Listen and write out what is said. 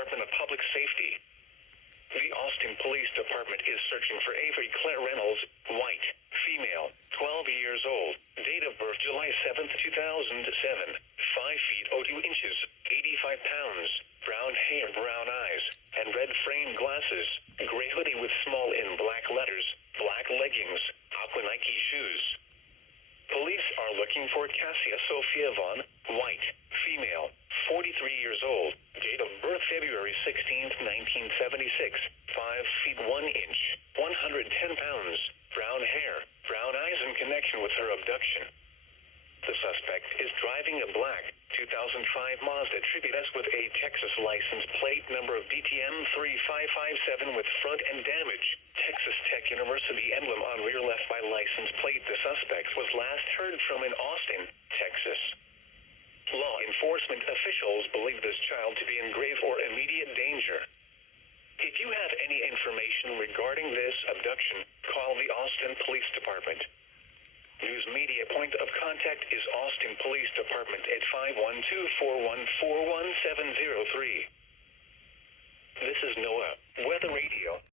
Department of Public Safety. The Austin Police Department is searching for Avery Claire Reynolds, white, female, 12 years old, date of birth July 7th, 2007, 5 feet 02 inches, 85 pounds, brown hair, brown eyes, and red framed glasses, gray hoodie with small in black letters, black leggings, aqua Nike shoes. Police are looking for Cassia Sophia Vaughn, white, female, 43 years old, date of birth February 16th, 1976, 5 feet 1 inch, 110 pounds, brown hair, brown eyes in connection with her abduction. The suspect is driving a black 2005 Mazda Tribute S with a Texas license plate number of DTM 3557 with front end damage. Texas Tech University emblem on rear left by license plate. The suspect was last heard from in Austin, Texas. Law enforcement officials believe this child to be in grave or immediate danger. If you have any information regarding this abduction, call the Austin Police Department. News media point of contact is Austin Police Department at 512-414-1703.